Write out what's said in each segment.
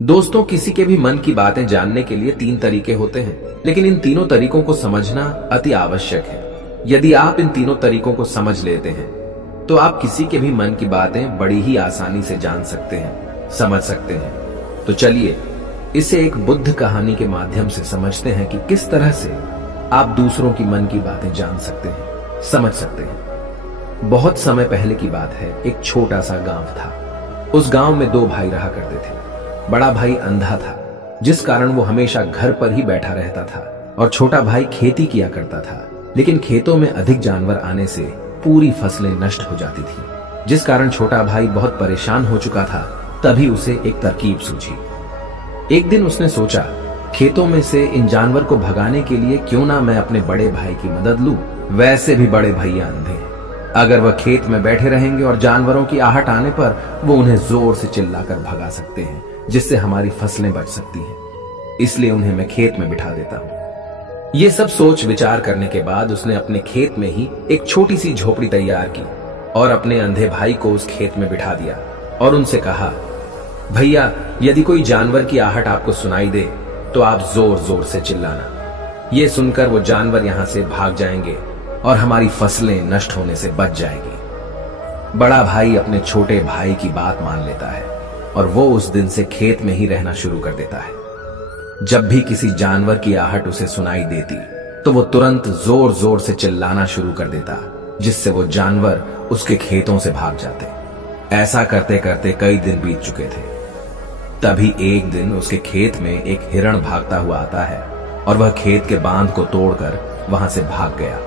दोस्तों, किसी के भी मन की बातें जानने के लिए 3 तरीके होते हैं, लेकिन इन तीनों तरीकों को समझना अति आवश्यक है। यदि आप इन तीनों तरीकों को समझ लेते हैं तो आप किसी के भी मन की बातें बड़ी ही आसानी से जान सकते हैं, समझ सकते हैं। तो चलिए इसे एक बुद्ध कहानी के माध्यम से समझते हैं कि किस तरह से आप दूसरों की मन की बातें जान सकते हैं, समझ सकते हैं। बहुत समय पहले की बात है। एक छोटा सा गांव था। उस गांव में 2 भाई रहा करते थे। बड़ा भाई अंधा था, जिस कारण वो हमेशा घर पर ही बैठा रहता था, और छोटा भाई खेती किया करता था। लेकिन खेतों में अधिक जानवर आने से पूरी फसलें नष्ट हो जाती थी, जिस कारण छोटा भाई बहुत परेशान हो चुका था। तभी उसे एक तरकीब सूझी। एक दिन उसने सोचा, खेतों में से इन जानवर को भगाने के लिए क्यों ना मैं अपने बड़े भाई की मदद लूं। वैसे भी बड़े भैया अंधे हैं। अगर वह खेत में बैठे रहेंगे और जानवरों की आहट आने पर वो उन्हें जोर से चिल्लाकर भगा सकते हैं, जिससे हमारी फसलें बच सकती हैं। इसलिए उन्हें मैं खेत में बिठा देता हूं। ये सब सोच विचार करने के बाद उसने अपने खेत में ही एक छोटी सी झोपड़ी तैयार की और अपने अंधे भाई को उस खेत में बिठा दिया और उनसे कहा, भैया, यदि कोई जानवर की आहट आपको सुनाई दे तो आप जोर जोर से चिल्लाना। ये सुनकर वो जानवर यहां से भाग जाएंगे और हमारी फसलें नष्ट होने से बच जाएगी। बड़ा भाई अपने छोटे भाई की बात मान लेता है और वो उस दिन से खेत में ही रहना शुरू कर देता है। जब भी किसी जानवर की आहट उसे सुनाई देती तो वो तुरंत जोर जोर से चिल्लाना शुरू कर देता, जिससे वो जानवर उसके खेतों से भाग जाते। ऐसा करते करते कई दिन बीत चुके थे। तभी एक दिन उसके खेत में एक हिरण भागता हुआ आता है और वह खेत के बांध को तोड़कर वहां से भाग गया।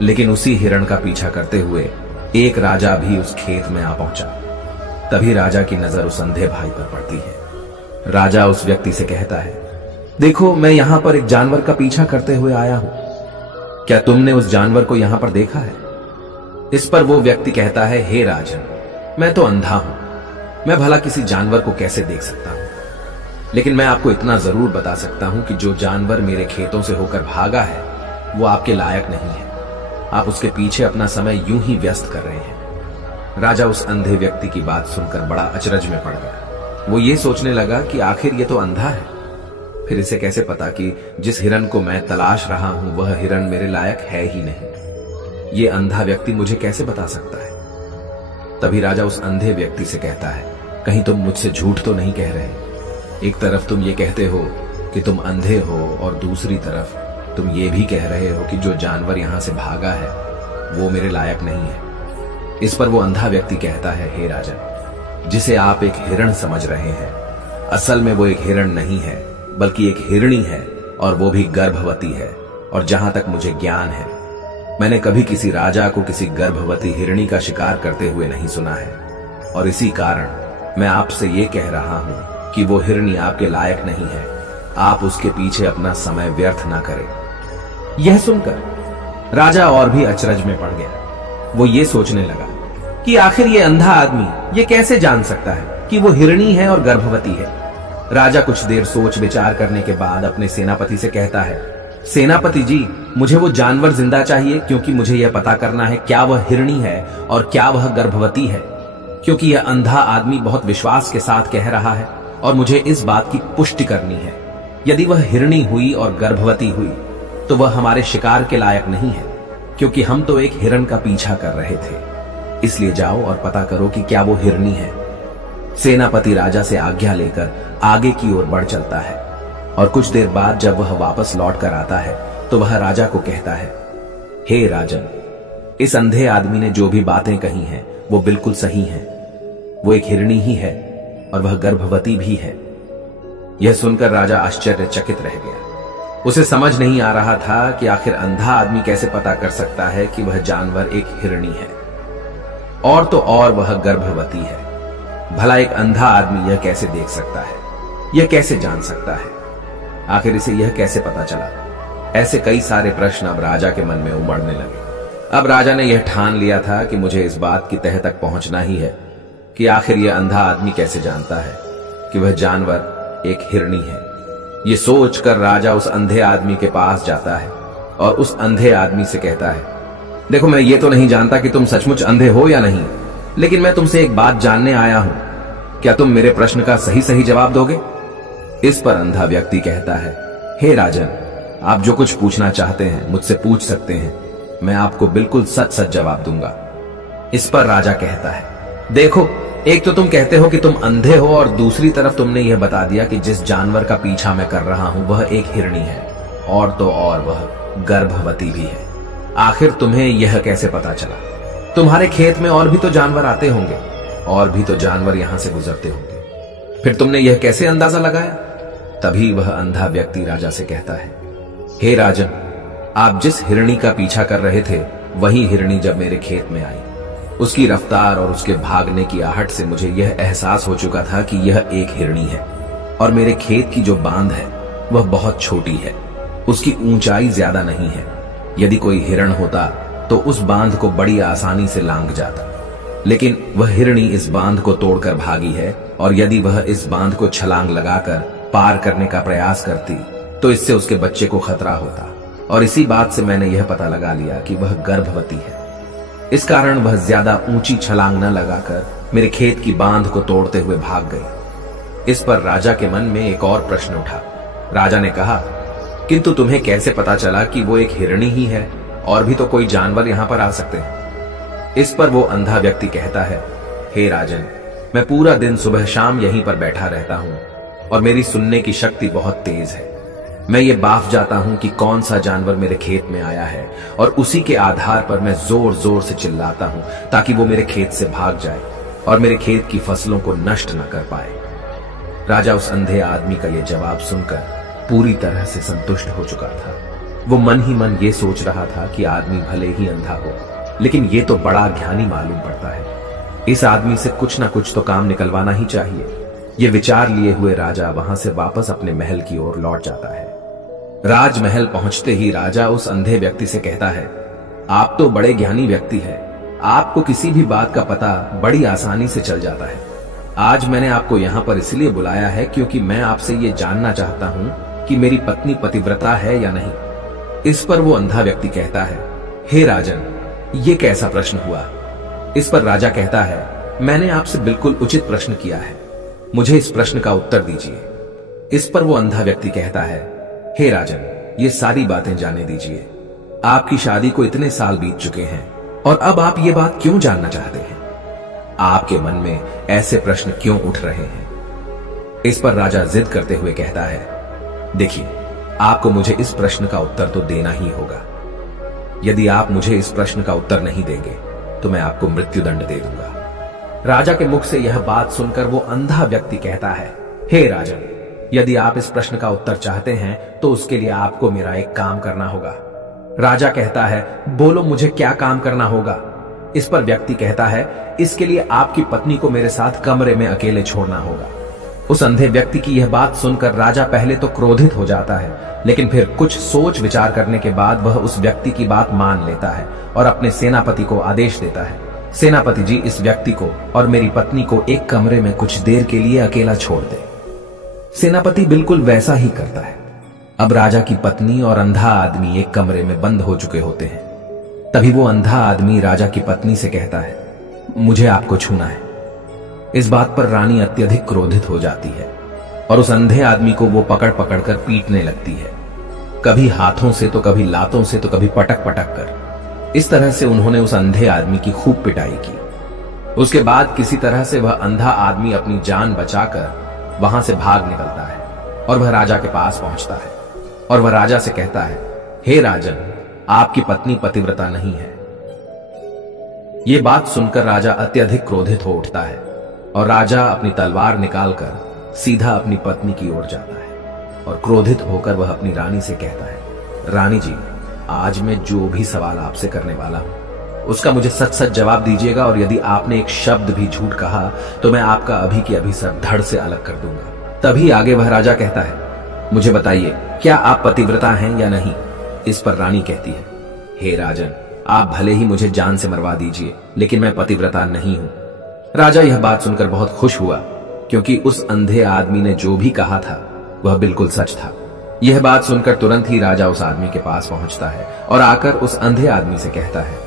लेकिन उसी हिरण का पीछा करते हुए एक राजा भी उस खेत में आ पहुंचा। तभी राजा की नजर उस अंधे भाई पर पड़ती है। राजा उस व्यक्ति से कहता है, देखो, मैं यहां पर एक जानवर का पीछा करते हुए आया हूं। क्या तुमने उस जानवर को यहां पर देखा है? इस पर वो व्यक्ति कहता है, हे राजन, मैं तो अंधा हूं, मैं भला किसी जानवर को कैसे देख सकता हूं। लेकिन मैं आपको इतना जरूर बता सकता हूं कि जो जानवर मेरे खेतों से होकर भागा है वो आपके लायक नहीं है। आप उसके पीछे अपना समय यूं ही व्यस्त कर रहे हैं। राजा उस अंधे व्यक्ति की बात सुनकर बड़ा अचरज में पड़ गया। वो ये सोचने लगा कि आखिर ये तो अंधा है, फिर इसे कैसे पता कि जिस हिरण को मैं तलाश रहा हूं वह हिरण मेरे लायक है ही नहीं। ये अंधा व्यक्ति मुझे कैसे बता सकता है? तभी राजा उस अंधे व्यक्ति से कहता है, कहीं तुम मुझसे झूठ तो नहीं कह रहे? एक तरफ तुम ये कहते हो कि तुम अंधे हो और दूसरी तरफ तुम ये भी कह रहे हो कि जो जानवर यहां से भागा है वो मेरे लायक नहीं है। इस पर वो अंधा व्यक्ति कहता है, हे राजन, जिसे आप एक हिरण समझ रहे हैं, असल में वो एक हिरण नहीं है बल्कि एक हिरणी है, और वो भी गर्भवती है। और जहां तक मुझे ज्ञान है, मैंने कभी किसी राजा को किसी गर्भवती हिरणी का शिकार करते हुए नहीं सुना है। और इसी कारण मैं आपसे ये कह रहा हूं कि वो हिरणी आपके लायक नहीं है। आप उसके पीछे अपना समय व्यर्थ ना करें। यह सुनकर राजा और भी अचरज में पड़ गया। वो ये सोचने लगा कि आखिर ये अंधा आदमी ये कैसे जान सकता है कि वो हिरणी है और गर्भवती है। राजा कुछ देर सोच विचार करने के बाद अपने सेनापति से कहता है, सेनापति जी, मुझे वो जानवर जिंदा चाहिए, क्योंकि मुझे यह पता करना है क्या वह हिरणी है और क्या वह गर्भवती है। क्योंकि यह अंधा आदमी बहुत विश्वास के साथ कह रहा है और मुझे इस बात की पुष्टि करनी है। यदि वह हिरणी हुई और गर्भवती हुई तो वह हमारे शिकार के लायक नहीं है, क्योंकि हम तो एक हिरण का पीछा कर रहे थे। इसलिए जाओ और पता करो कि क्या वो हिरणी है। सेनापति राजा से आज्ञा लेकर आगे की ओर बढ़ चलता है और कुछ देर बाद जब वह वापस लौट कर आता है तो वह राजा को कहता है, हे राजन, इस अंधे आदमी ने जो भी बातें कही हैं वो बिल्कुल सही हैं। वो एक हिरणी ही है और वह गर्भवती भी है। यह सुनकर राजा आश्चर्यचकित रह गया। उसे समझ नहीं आ रहा था कि आखिर अंधा आदमी कैसे पता कर सकता है कि वह जानवर एक हिरणी है, और तो और वह गर्भवती है। भला एक अंधा आदमी यह कैसे देख सकता है, यह कैसे जान सकता है? आखिर इसे यह कैसे पता चला? ऐसे कई सारे प्रश्न अब राजा के मन में उमड़ने लगे। अब राजा ने यह ठान लिया था कि मुझे इस बात की तह तक पहुंचना ही है कि आखिर यह अंधा आदमी कैसे जानता है कि वह जानवर एक हिरणी है। ये सोचकर राजा उस अंधे आदमी के पास जाता है और उस अंधे आदमी से कहता है, देखो, मैं ये तो नहीं जानता कि तुम सचमुच अंधे हो या नहीं, लेकिन मैं तुमसे एक बात जानने आया हूं। क्या तुम मेरे प्रश्न का सही सही जवाब दोगे? इस पर अंधा व्यक्ति कहता है, हे राजन, आप जो कुछ पूछना चाहते हैं मुझसे पूछ सकते हैं, मैं आपको बिल्कुल सच सच जवाब दूंगा। इस पर राजा कहता है, देखो, एक तो तुम कहते हो कि तुम अंधे हो और दूसरी तरफ तुमने यह बता दिया कि जिस जानवर का पीछा मैं कर रहा हूं वह एक हिरणी है, और तो और वह गर्भवती भी है। आखिर तुम्हें यह कैसे पता चला? तुम्हारे खेत में और भी तो जानवर आते होंगे, और भी तो जानवर यहां से गुजरते होंगे, फिर तुमने यह कैसे अंदाजा लगाया? तभी वह अंधा व्यक्ति राजा से कहता है, हे राजन, आप जिस हिरणी का पीछा कर रहे थे वही हिरणी जब मेरे खेत में आई, उसकी रफ्तार और उसके भागने की आहट से मुझे यह एहसास हो चुका था कि यह एक हिरणी है, और मेरे खेत की जो बांध है वह बहुत छोटी है, उसकी ऊंचाई ज्यादा नहीं है। यदि कोई हिरण होता तो उस बांध को बड़ी आसानी से लांघ जाता, लेकिन वह हिरणी इस बांध को तोड़कर भागी है, और यदि वह इस बांध को छलांग लगाकर पार करने का प्रयास करती तो इससे उसके बच्चे को खतरा होता, और इसी बात से मैंने यह पता लगा लिया कि वह गर्भवती है। इस कारण वह ज्यादा ऊंची छलांग न लगाकर मेरे खेत की बांध को तोड़ते हुए भाग गई। इस पर राजा के मन में एक और प्रश्न उठा। राजा ने कहा, किंतु तुम्हें कैसे पता चला कि वो एक हिरणी ही है, और भी तो कोई जानवर यहां पर आ सकते हैं? इस पर वो अंधा व्यक्ति कहता है, हे राजन, मैं पूरा दिन सुबह शाम यहीं पर बैठा रहता हूं, और मेरी सुनने की शक्ति बहुत तेज है। मैं ये बाफ जाता हूं कि कौन सा जानवर मेरे खेत में आया है, और उसी के आधार पर मैं जोर जोर से चिल्लाता हूं ताकि वो मेरे खेत से भाग जाए और मेरे खेत की फसलों को नष्ट न कर पाए। राजा उस अंधे आदमी का यह जवाब सुनकर पूरी तरह से संतुष्ट हो चुका था। वो मन ही मन ये सोच रहा था कि आदमी भले ही अंधा हो, लेकिन ये तो बड़ा ज्ञानी मालूम पड़ता है। इस आदमी से कुछ ना कुछ तो काम निकलवाना ही चाहिए। ये विचार लिए हुए राजा वहां से वापस अपने महल की ओर लौट जाता है। राजमहल पहुंचते ही राजा उस अंधे व्यक्ति से कहता है, आप तो बड़े ज्ञानी व्यक्ति हैं, आपको किसी भी बात का पता बड़ी आसानी से चल जाता है। आज मैंने आपको यहाँ पर इसलिए बुलाया है क्योंकि मैं आपसे ये जानना चाहता हूँ कि मेरी पत्नी पतिव्रता है या नहीं। इस पर वो अंधा व्यक्ति कहता है, हे राजन, ये कैसा प्रश्न हुआ? इस पर राजा कहता है, मैंने आपसे बिल्कुल उचित प्रश्न किया है, मुझे इस प्रश्न का उत्तर दीजिए। इस पर वो अंधा व्यक्ति कहता है, हे राजन, ये सारी बातें जाने दीजिए। आपकी शादी को इतने साल बीत चुके हैं, और अब आप ये बात क्यों जानना चाहते हैं? आपके मन में ऐसे प्रश्न क्यों उठ रहे हैं? इस पर राजा जिद करते हुए कहता है, देखिए, आपको मुझे इस प्रश्न का उत्तर तो देना ही होगा। यदि आप मुझे इस प्रश्न का उत्तर नहीं देंगे तो मैं आपको मृत्युदंड दे दूंगा। राजा के मुख से यह बात सुनकर वो अंधा व्यक्ति कहता है, हे राजन, यदि आप इस प्रश्न का उत्तर चाहते हैं तो उसके लिए आपको मेरा एक काम करना होगा। राजा कहता है, बोलो, मुझे क्या काम करना होगा? इस पर व्यक्ति कहता है, इसके लिए आपकी पत्नी को मेरे साथ कमरे में अकेले छोड़ना होगा। उस अंधे व्यक्ति की यह बात सुनकर राजा पहले तो क्रोधित हो जाता है, लेकिन फिर कुछ सोच विचार करने के बाद वह उस व्यक्ति की बात मान लेता है और अपने सेनापति को आदेश देता है, सेनापति जी, इस व्यक्ति को और मेरी पत्नी को एक कमरे में कुछ देर के लिए अकेला छोड़ दे। सेनापति बिल्कुल वैसा ही करता है। अब राजा की पत्नी और अंधा आदमी एक कमरे में बंद हो चुके होते हैं। तभी वो अंधा आदमी राजा की पत्नी से कहता है, मुझे आपको छूना है। इस बात पर रानी अत्यधिक क्रोधित हो जाती है और उस अंधे आदमी को वो पकड़ पकड़ कर पीटने लगती है, कभी हाथों से तो कभी लातों से तो कभी पटक पटक कर। इस तरह से उन्होंने उस अंधे आदमी की खूब पिटाई की। उसके बाद किसी तरह से वह अंधा आदमी अपनी जान बचाकर वहां से भाग निकलता है और वह राजा के पास पहुंचता है और वह राजा से कहता है, हे राजन, आपकी पत्नी पतिव्रता नहीं है। यह बात सुनकर राजा अत्यधिक क्रोधित हो उठता है और राजा अपनी तलवार निकालकर सीधा अपनी पत्नी की ओर जाता है और क्रोधित होकर वह अपनी रानी से कहता है, रानी जी, आज मैं जो भी सवाल आपसे करने वाला हूं उसका मुझे सच सच जवाब दीजिएगा, और यदि आपने एक शब्द भी झूठ कहा तो मैं आपका अभी के अभी सर धड़ से अलग कर दूंगा। तभी आगे वह राजा कहता है, मुझे बताइए, क्या आप पतिव्रता हैं या नहीं? इस पर रानी कहती है, हे राजन, आप भले ही मुझे जान से मरवा दीजिए, लेकिन मैं पतिव्रता नहीं हूं। राजा यह बात सुनकर बहुत खुश हुआ, क्योंकि उस अंधे आदमी ने जो भी कहा था वह बिल्कुल सच था। यह बात सुनकर तुरंत ही राजा उस आदमी के पास पहुंचता है और आकर उस अंधे आदमी से कहता है,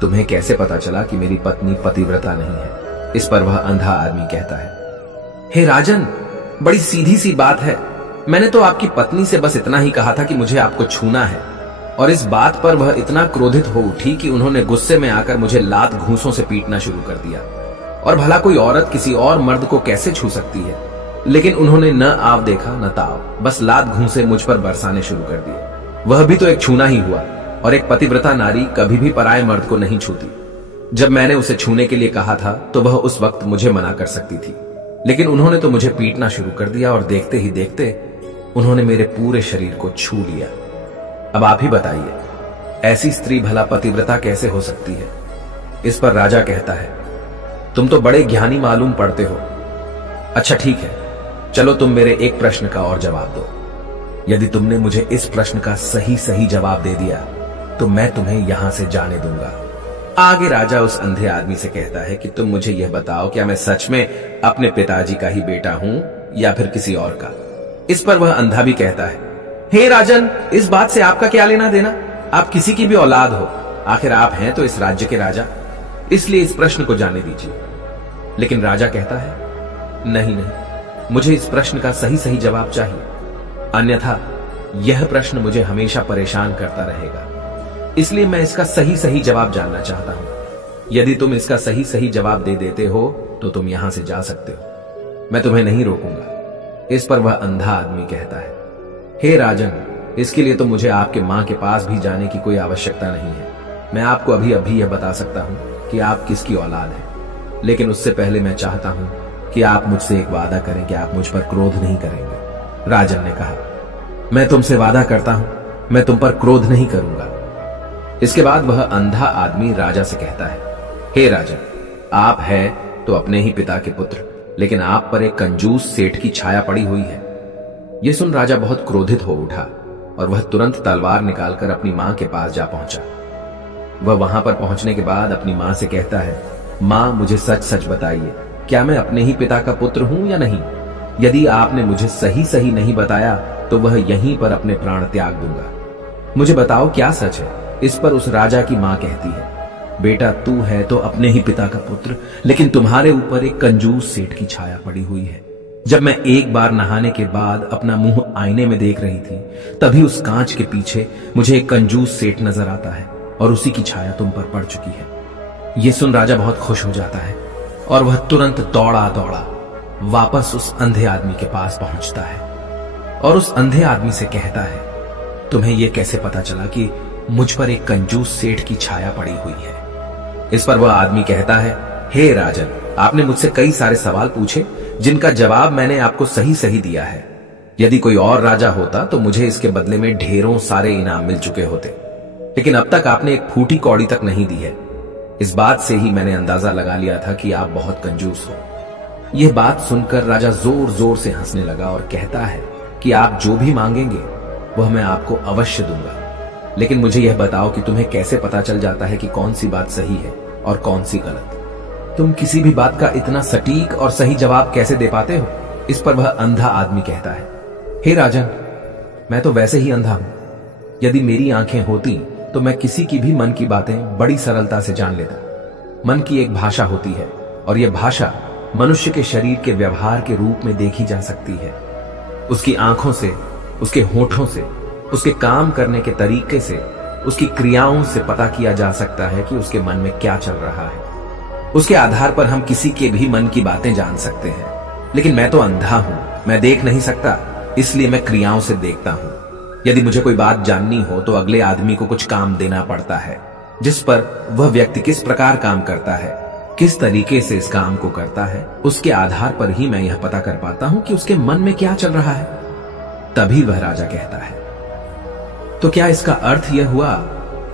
तुम्हें कैसे पता चला कि मेरी पत्नी पतिव्रता नहीं है? इस पर वह अंधा आदमी कहता है, हे राजन, बड़ी सीधी सी बात है। मैंने तो आपकी पत्नी से बस इतना ही कहा था कि मुझे आपको छूना है, और इस बात पर वह इतना क्रोधित हो उठी कि उन्होंने गुस्से में आकर मुझे लात घूंसों से पीटना शुरू कर दिया। और भला कोई औरत किसी और मर्द को कैसे छू सकती है? लेकिन उन्होंने न आव देखा न ताव, बस लात घूंसे मुझ पर बरसाने शुरू कर दिए। वह भी तो एक छूना ही हुआ, और एक पतिव्रता नारी कभी भी पराये मर्द को नहीं छूती। जब मैंने उसे छूने के लिए कहा था तो वह उस वक्त मुझे मना कर सकती थी, लेकिन उन्होंने तो मुझे पीटना शुरू कर दिया, और देखते ही देखते उन्होंने मेरे पूरे शरीर को छू लिया। अब आप ही बताइए, ऐसी स्त्री भला पतिव्रता कैसे हो सकती है? इस पर राजा कहता है, तुम तो बड़े ज्ञानी मालूम पड़ते हो। अच्छा ठीक है, चलो तुम मेरे एक प्रश्न का और जवाब दो। यदि तुमने मुझे इस प्रश्न का सही सही जवाब दे दिया तो मैं तुम्हें यहां से जाने दूंगा। आगे राजा उस अंधे आदमी से कहता है कि तुम मुझे यह बताओ, क्या मैं सच में अपने पिताजी का ही बेटा हूं या फिर किसी और का? इस पर वह अंधा भी कहता है, हे राजन, इस बात से आपका क्या लेना देना? आप किसी की भी औलाद हो, आखिर आप हैं तो इस राज्य के राजा, इसलिए इस प्रश्न को जाने दीजिए। लेकिन राजा कहता है, नहीं नहीं, मुझे इस प्रश्न का सही सही जवाब चाहिए, अन्यथा यह प्रश्न मुझे हमेशा परेशान करता रहेगा। इसलिए मैं इसका सही सही जवाब जानना चाहता हूं। यदि तुम इसका सही सही जवाब दे देते हो तो तुम यहां से जा सकते हो, मैं तुम्हें नहीं रोकूंगा। इस पर वह अंधा आदमी कहता है, हे राजन, इसके लिए तो मुझे आपके मां के पास भी जाने की कोई आवश्यकता नहीं है। मैं आपको अभी अभी यह बता सकता हूं कि आप किसकी औलाद हैं, लेकिन उससे पहले मैं चाहता हूं कि आप मुझसे एक वादा करें कि आप मुझ पर क्रोध नहीं करेंगे। राजन ने कहा, मैं तुमसे वादा करता हूं, मैं तुम पर क्रोध नहीं करूंगा। इसके बाद वह अंधा आदमी राजा से कहता है, हे राजन, आप है तो अपने ही पिता के पुत्र, लेकिन आप पर एक कंजूस सेठ की छाया पड़ी हुई है। यह सुन राजा बहुत क्रोधित हो उठा और वह तुरंत तलवार निकालकर अपनी मां के पास जा पहुंचा। वह वहां पर पहुंचने के बाद अपनी मां से कहता है, मां, मुझे सच सच बताइए, क्या मैं अपने ही पिता का पुत्र हूं या नहीं? यदि आपने मुझे सही सही नहीं बताया तो वह यहीं पर अपने प्राण त्याग दूंगा। मुझे बताओ क्या सच है? इस पर उस राजा की मां कहती है, बेटा, तू है तो अपने ही पिता का पुत्र, लेकिन तुम्हारे ऊपर एक कंजूस सेठ की छाया पड़ी हुई है। जब मैं एक बार नहाने के बाद अपना मुंह आईने में देख रही थी, तभी उस कांच के पीछे मुझे एक कंजूस सेठ नजर आता है और उसी की छाया तुम पर पड़ चुकी है। यह सुन राजा बहुत खुश हो जाता है और वह तुरंत दौड़ा दौड़ा वापस उस अंधे आदमी के पास पहुंचता है और उस अंधे आदमी से कहता है, तुम्हें यह कैसे पता चला कि मुझ पर एक कंजूस सेठ की छाया पड़ी हुई है? इस पर वह आदमी कहता है, हे राजन, आपने मुझसे कई सारे सवाल पूछे जिनका जवाब मैंने आपको सही सही दिया है। यदि कोई और राजा होता तो मुझे इसके बदले में ढेरों सारे इनाम मिल चुके होते, लेकिन अब तक आपने एक फूटी कौड़ी तक नहीं दी है। इस बात से ही मैंने अंदाजा लगा लिया था कि आप बहुत कंजूस हो। यह बात सुनकर राजा जोर जोर से हंसने लगा और कहता है कि आप जो भी मांगेंगे वह मैं आपको अवश्य दूंगा, लेकिन मुझे यह बताओ कि तुम्हें कैसे पता चल जाता है कि कौन सी बात सही है और कौन सी गलत? तुम किसी भी बात का इतना सटीक और सही जवाब कैसे दे पाते हो? इस पर वह अंधा आदमी कहता है, हे राजन, मैं तो वैसे ही अंधा हूं। यदि मेरी आंखें होती तो मैं किसी की भी मन की बातें बड़ी सरलता से जान लेता। मन की एक भाषा होती है और यह भाषा मनुष्य के शरीर के व्यवहार के रूप में देखी जा सकती है। उसकी आंखों से, उसके होठों से, उसके काम करने के तरीके से, उसकी क्रियाओं से पता किया जा सकता है कि उसके मन में क्या चल रहा है। उसके आधार पर हम किसी के भी मन की बातें जान सकते हैं। लेकिन मैं तो अंधा हूं, मैं देख नहीं सकता, इसलिए मैं क्रियाओं से देखता हूं। यदि मुझे कोई बात जाननी हो तो अगले आदमी को कुछ काम देना पड़ता है, जिस पर वह व्यक्ति किस प्रकार काम करता है, किस तरीके से इस काम को करता है, उसके आधार पर ही मैं यह पता कर पाता हूं कि उसके मन में क्या चल रहा है। तभी वह राजा कहता है, तो क्या इसका अर्थ यह हुआ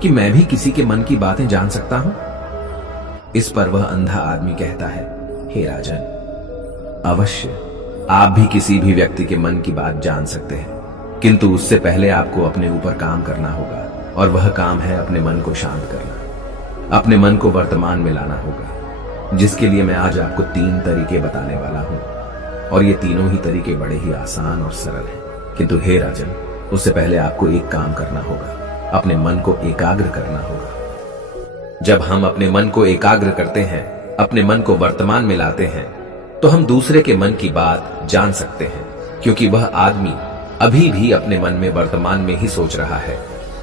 कि मैं भी किसी के मन की बातें जान सकता हूं? इस पर वह अंधा आदमी कहता है, हे राजन, अवश्य आप भी किसी भी व्यक्ति के मन की बात जान सकते हैं, किंतु उससे पहले आपको अपने ऊपर काम करना होगा, और वह काम है अपने मन को शांत करना, अपने मन को वर्तमान में लाना होगा, जिसके लिए मैं आज आपको 3 तरीके बताने वाला हूं। और ये तीनों ही तरीके बड़े ही आसान और सरल हैं। किंतु हे राजन, उससे पहले आपको एक काम करना होगा, अपने मन को एकाग्र करना होगा। जब हम अपने मन को एकाग्र करते हैं, अपने मन को वर्तमान में लाते हैं, तो हम दूसरे के मन की बात जान सकते हैं, क्योंकि वह आदमी अभी भी अपने मन में वर्तमान में ही सोच रहा है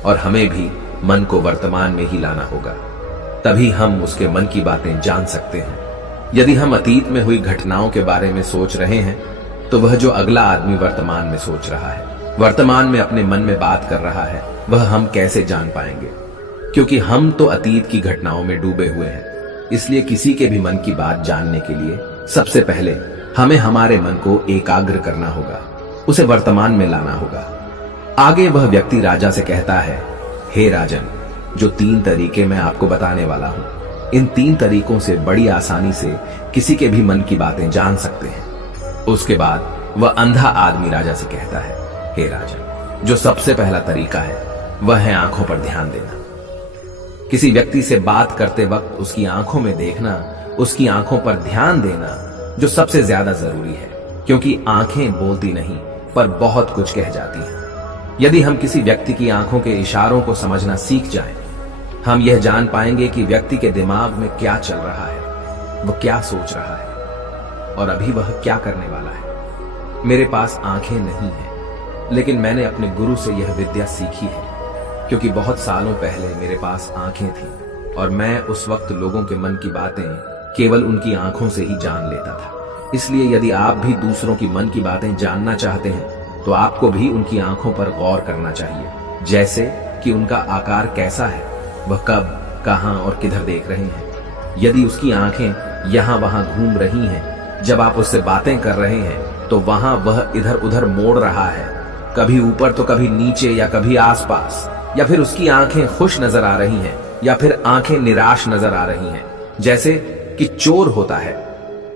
और हमें भी मन को वर्तमान में ही लाना होगा। तभी हम उसके मन की बातें जान सकते हैं। यदि हम अतीत में हुई घटनाओं के बारे में सोच रहे हैं तो वह जो अगला आदमी वर्तमान में सोच रहा है, वर्तमान में अपने मन में बात कर रहा है, वह हम कैसे जान पाएंगे? क्योंकि हम तो अतीत की घटनाओं में डूबे हुए हैं। इसलिए किसी के भी मन की बात जानने के लिए सबसे पहले हमें हमारे मन को एकाग्र करना होगा, उसे वर्तमान में लाना होगा। आगे वह व्यक्ति राजा से कहता है, हे राजन, जो 3 तरीके मैं आपको बताने वाला हूं, इन 3 तरीकों से बड़ी आसानी से किसी के भी मन की बातें जान सकते हैं। उसके बाद वह अंधा आदमी राजा से कहता है, हे राजन, जो सबसे पहला तरीका है वह है आंखों पर ध्यान देना। किसी व्यक्ति से बात करते वक्त उसकी आंखों में देखना, उसकी आंखों पर ध्यान देना जो सबसे ज्यादा जरूरी है, क्योंकि आंखें बोलती नहीं पर बहुत कुछ कह जाती हैं। यदि हम किसी व्यक्ति की आंखों के इशारों को समझना सीख जाएं, हम यह जान पाएंगे कि व्यक्ति के दिमाग में क्या चल रहा है, वह क्या सोच रहा है और अभी वह क्या करने वाला है। मेरे पास आंखें नहीं हैं, लेकिन मैंने अपने गुरु से यह विद्या सीखी है, क्योंकि बहुत सालों पहले मेरे पास आंखें थीं और मैं उस वक्त लोगों के मन की बातें केवल उनकी आंखों से ही जान लेता था। इसलिए यदि आप भी दूसरों की मन की बातें जानना चाहते हैं तो आपको भी उनकी आंखों पर गौर करना चाहिए, जैसे कि उनका आकार कैसा है, वह कब, कहां और किधर देख रहे हैं। यदि उसकी आंखें यहां वहां घूम रही हैं, जब आप उससे बातें कर रहे हैं तो वहां वह इधर उधर मोड़ रहा है, कभी ऊपर तो कभी नीचे या कभी आसपास, या फिर उसकी आंखें खुश नजर आ रही हैं या फिर आंखें निराश नजर आ रही हैं, जैसे कि चोर होता है।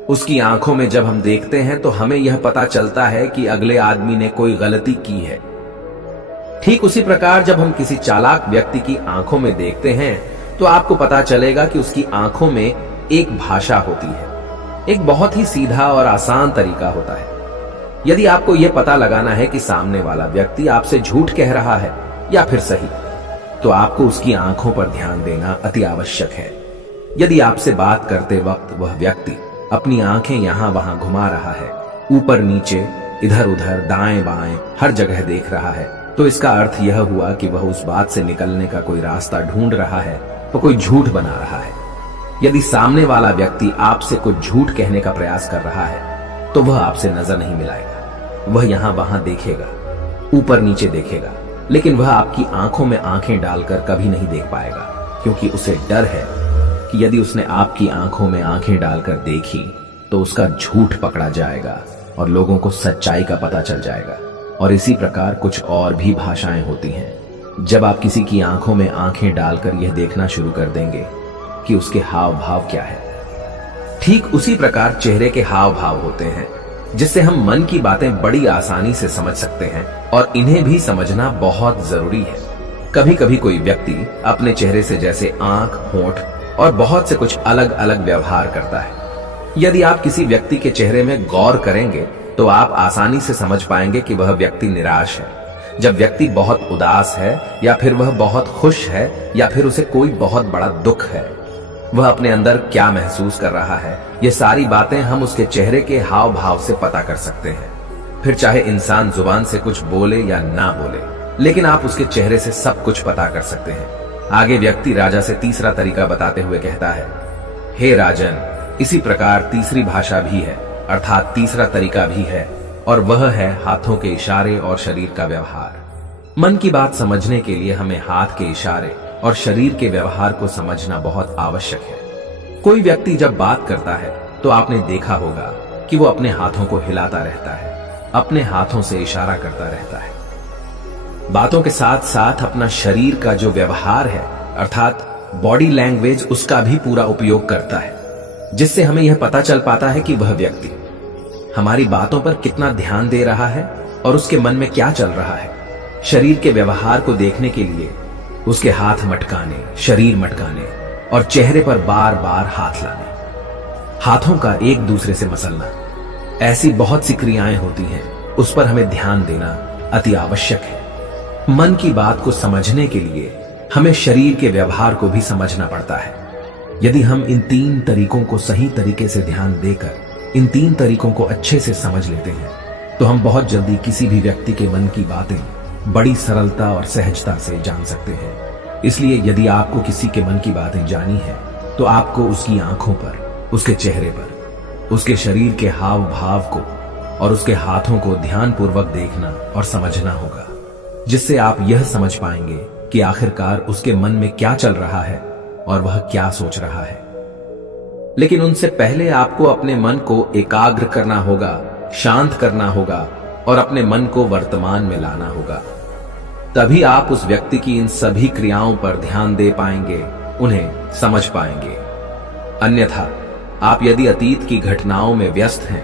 उसकी आंखों में जब हम देखते हैं तो हमें यह पता चलता है कि अगले आदमी ने कोई गलती की है। ठीक उसी प्रकार जब हम किसी चालाक व्यक्ति की आंखों में देखते हैं तो आपको पता चलेगा कि उसकी आंखों में एक भाषा होती है, एक बहुत ही सीधा और आसान तरीका होता है। यदि आपको यह पता लगाना है कि सामने वाला व्यक्ति आपसे झूठ कह रहा है या फिर सही, तो आपको उसकी आंखों पर ध्यान देना अति आवश्यक है। यदि आपसे बात करते वक्त वह व्यक्ति अपनी आंखें यहां वहां घुमा रहा है, ऊपर नीचे, इधर उधर, दाएं बाएं, हर जगह देख रहा है, तो इसका अर्थ यह हुआ कि वह उस बात से निकलने का कोई रास्ता ढूंढ रहा है, तो कोई झूठ बना रहा है। यदि सामने वाला व्यक्ति आपसे कुछ झूठ कहने का प्रयास कर रहा है तो वह आपसे नजर नहीं मिलाएगा। वह यहां वहां देखेगा, ऊपर नीचे देखेगा, लेकिन वह आपकी आंखों में आंखें डालकर कभी नहीं देख पाएगा, क्योंकि उसे डर है कि यदि उसने आपकी आंखों में आंखें डालकर देखी तो उसका झूठ पकड़ा जाएगा और लोगों को सच्चाई का पता चल जाएगा। और इसी प्रकार कुछ और भी भाषाएं होती हैं। जब आप किसी की आंखों में आंखें डालकर यह देखना शुरू कर देंगे कि उसके हाव भाव क्या है, ठीक उसी प्रकार चेहरे के हाव भाव होते हैं, जिससे हम मन की बातें बड़ी आसानी से समझ सकते हैं और इन्हें भी समझना बहुत जरूरी है। कभी कभी कोई व्यक्ति अपने चेहरे से जैसे आंख, होंठ और बहुत से कुछ अलग अलग व्यवहार करता है। यदि आप किसी व्यक्ति के चेहरे में गौर करेंगे तो आप आसानी से समझ पाएंगे कि वह व्यक्ति निराश है, जब व्यक्ति बहुत उदास है, या फिर वह बहुत खुश है, या फिर उसे कोई बहुत बड़ा दुख है। वह अपने अंदर क्या महसूस कर रहा है, ये सारी बातें हम उसके चेहरे के हाव भाव से पता कर सकते हैं। फिर चाहे इंसान जुबान से कुछ बोले या ना बोले, लेकिन आप उसके चेहरे से सब कुछ पता कर सकते हैं। आगे व्यक्ति राजा से तीसरा तरीका बताते हुए कहता है, हे राजन, इसी प्रकार तीसरी भाषा भी है, अर्थात तीसरा तरीका भी है, और वह है हाथों के इशारे और शरीर का व्यवहार। मन की बात समझने के लिए हमें हाथ के इशारे और शरीर के व्यवहार को समझना बहुत आवश्यक है। कोई व्यक्ति जब बात करता है तो आपने देखा होगा कि वो अपने हाथों को हिलाता रहता है, अपने हाथों से इशारा करता रहता है। बातों के साथ साथ अपना शरीर का जो व्यवहार है, अर्थात बॉडी लैंग्वेज, उसका भी पूरा उपयोग करता है, जिससे हमें यह पता चल पाता है कि वह व्यक्ति हमारी बातों पर कितना ध्यान दे रहा है और उसके मन में क्या चल रहा है। शरीर के व्यवहार को देखने के लिए उसके हाथ मटकाने, शरीर मटकाने और चेहरे पर बार बार हाथ लाने, हाथों का एक दूसरे से मसलना, ऐसी बहुत सी क्रियाएं होती हैं, उस पर हमें ध्यान देना अति आवश्यक है। मन की बात को समझने के लिए हमें शरीर के व्यवहार को भी समझना पड़ता है। यदि हम इन 3 तरीकों को सही तरीके से ध्यान देकर इन 3 तरीकों को अच्छे से समझ लेते हैं तो हम बहुत जल्दी किसी भी व्यक्ति के मन की बातें बड़ी सरलता और सहजता से जान सकते हैं। इसलिए यदि आपको किसी के मन की बातें जानी है तो आपको उसकी आंखों पर, उसके चेहरे पर, उसके शरीर के हाव भाव को और उसके हाथों को ध्यानपूर्वक देखना और समझना होगा, जिससे आप यह समझ पाएंगे कि आखिरकार उसके मन में क्या चल रहा है और वह क्या सोच रहा है। लेकिन उनसे पहले आपको अपने मन को एकाग्र करना होगा, शांत करना होगा और अपने मन को वर्तमान में लाना होगा। तभी आप उस व्यक्ति की इन सभी क्रियाओं पर ध्यान दे पाएंगे, उन्हें समझ पाएंगे। अन्यथा आप यदि अतीत की घटनाओं में व्यस्त हैं,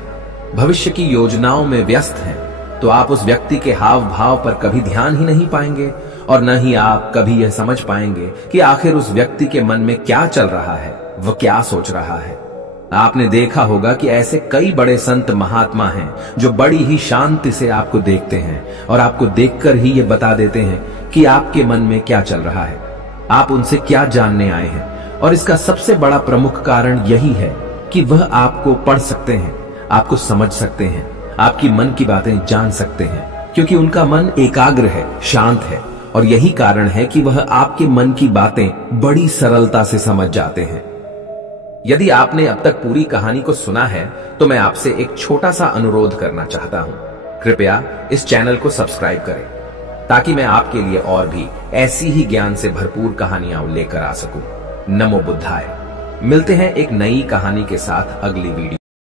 भविष्य की योजनाओं में व्यस्त हैं, तो आप उस व्यक्ति के हाव भाव पर कभी ध्यान ही नहीं पाएंगे और न ही आप कभी यह समझ पाएंगे कि आखिर उस व्यक्ति के मन में क्या चल रहा है, वह क्या सोच रहा है। आपने देखा होगा कि ऐसे कई बड़े संत महात्मा हैं जो बड़ी ही शांति से आपको देखते हैं और आपको देखकर ही ये बता देते हैं कि आपके मन में क्या चल रहा है, आप उनसे क्या जानने आए हैं। और इसका सबसे बड़ा प्रमुख कारण यही है कि वह आपको पढ़ सकते हैं, आपको समझ सकते हैं, आपकी मन की बातें जान सकते हैं, क्योंकि उनका मन एकाग्र है, शांत है। और यही कारण है कि वह आपके मन की बातें बड़ी सरलता से समझ जाते हैं। यदि आपने अब तक पूरी कहानी को सुना है तो मैं आपसे एक छोटा सा अनुरोध करना चाहता हूं। कृपया इस चैनल को सब्सक्राइब करें ताकि मैं आपके लिए और भी ऐसी ही ज्ञान से भरपूर कहानियां लेकर आ सकूं। नमो बुद्धाय। मिलते हैं एक नई कहानी के साथ अगली वीडियो